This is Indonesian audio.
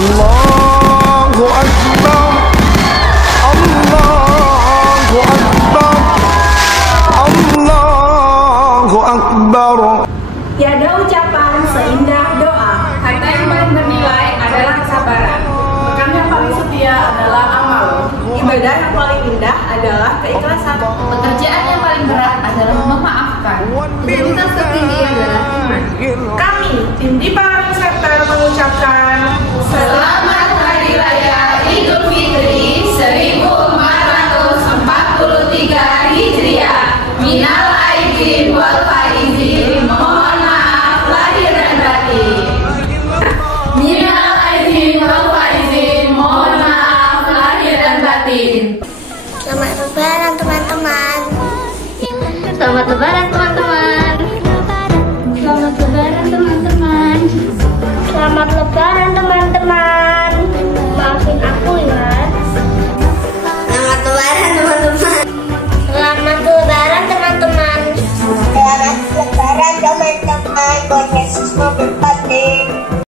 Allahu Akbar, Allahu Akbar, Allahu Akbar. Tiada ucapan seindah doa. Harta yang paling bernilai adalah kesabaran. Bekam yang paling setia adalah amal. Ibadah yang paling indah adalah keikhlasan. Pekerjaan yang paling berat adalah memaafkan. Identitas tertinggi adalah iman. Kami, tim di Palang Center mengucapkan Selamat Hari Raya Idul Fitri 1443 Hijriah. Minal aidin wal faizin. Mohon maaf lahir dan batin. Minal aidin wal faizin. Mohon maaf lahir dan batin. Selamat Lebaran teman-teman. Selamat Lebaran teman-teman. Selamat Lebaran teman-teman. Selamat Lebaran teman-teman. Maafin aku ya. Selamat Lebaran teman-teman. Selamat Lebaran teman-teman. Selamat Lebaran teman-teman.